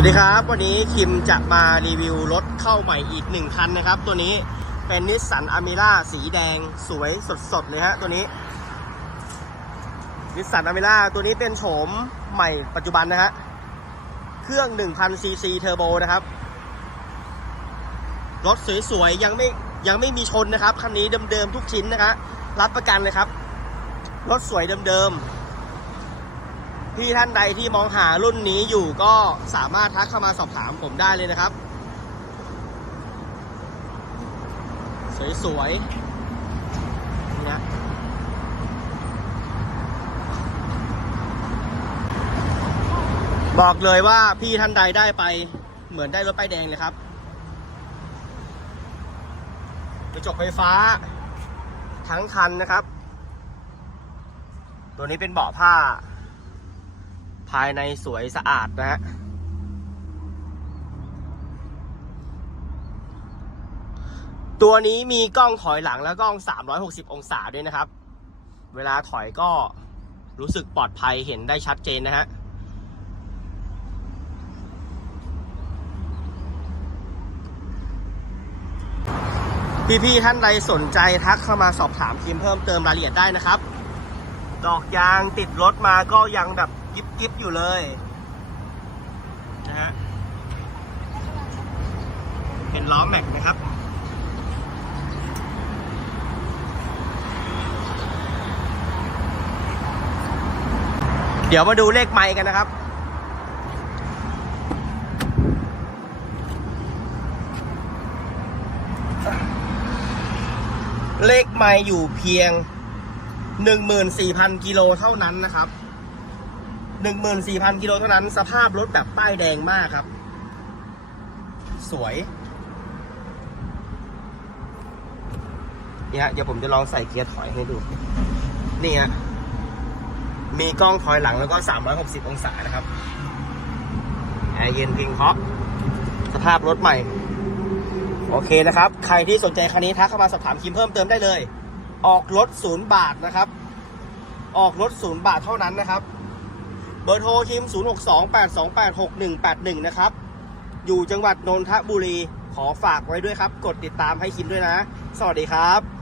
วัสดีครับ วันนี้คิมจะมารีวิวรถเข้าใหม่อีกหนึ่งคันนะครับ ตัวนี้เป็นนิสสันอ m ม r ่าสีแดงสวยสดๆเลยฮะตัวนี้นิสสันอ m ม r ่าตัวนี้เป็นโฉมใหม่ปัจจุบันนะฮะเครื่อง 1,000 ซีซีเทอร์โบนะครับ รถสวยๆ ยังไม่ยังไม่มีชนนะครับ คันนี้เดิมๆทุกชิ้นนะครับรับประกันเลยครับ รถสวยเดิมๆ พี่ท่านใดที่มองหารุ่นนี้อยู่ก็สามารถทักเข้ามาสอบถามผมได้เลยนะครับ สวยๆนี่นะบอกเลยว่าพี่ท่านใดได้ไปเหมือนได้รถป้ายแดงเลยครับกระจกไฟฟ้า ทั้งคันนะครับ ตัวนี้เป็นเบาะผ้า ภายในสวยสะอาดนะฮะตัวนี้มีกล้องถอยหลังและกล้อง 360 องศาด้วยนะครับ เวลาถอยก็รู้สึกปลอดภัยเห็นได้ชัดเจนนะฮะ พี่ๆท่านใดสนใจทักเข้ามาสอบถามทีมเพิ่มเติมรายละเอียดได้นะครับ ดอกยางติดรถมาก็ยังแบบ ยิบยิบอยู่เลยนะฮะเป็นล้อแม็กนะครับเดี๋ยวมาดูเลขไมค์กันนะครับ เลขไมค์อยู่เพียง 14,000 กิโลเท่านั้นนะครับ 14,000 กิโลเท่านั้น สภาพรถแบบป้ายแดงมากครับ สวยนี่ฮะเดี๋ยวผมจะลองใส่เกียร์ถอยให้ดู นี่ฮะมีกล้องถอยหลังแล้วก็ 360 องศานะครับแอร์เย็นพิงเคาะสภาพรถใหม่ โอเคนะครับ ใครที่สนใจคันนี้ทักเข้ามาสอบถามคิมเพิ่มเติมได้เลย ออกรถศูนย์บาทนะครับ ออกรถศูนย์บาทเท่านั้นนะครับ เบอร์โทรคิม 0 6 2 8 2 8 6 1 8 1 นะครับ อยู่จังหวัดนนทบุรี ขอฝากไว้ด้วยครับ กดติดตามให้คิมด้วยนะ สวัสดีครับ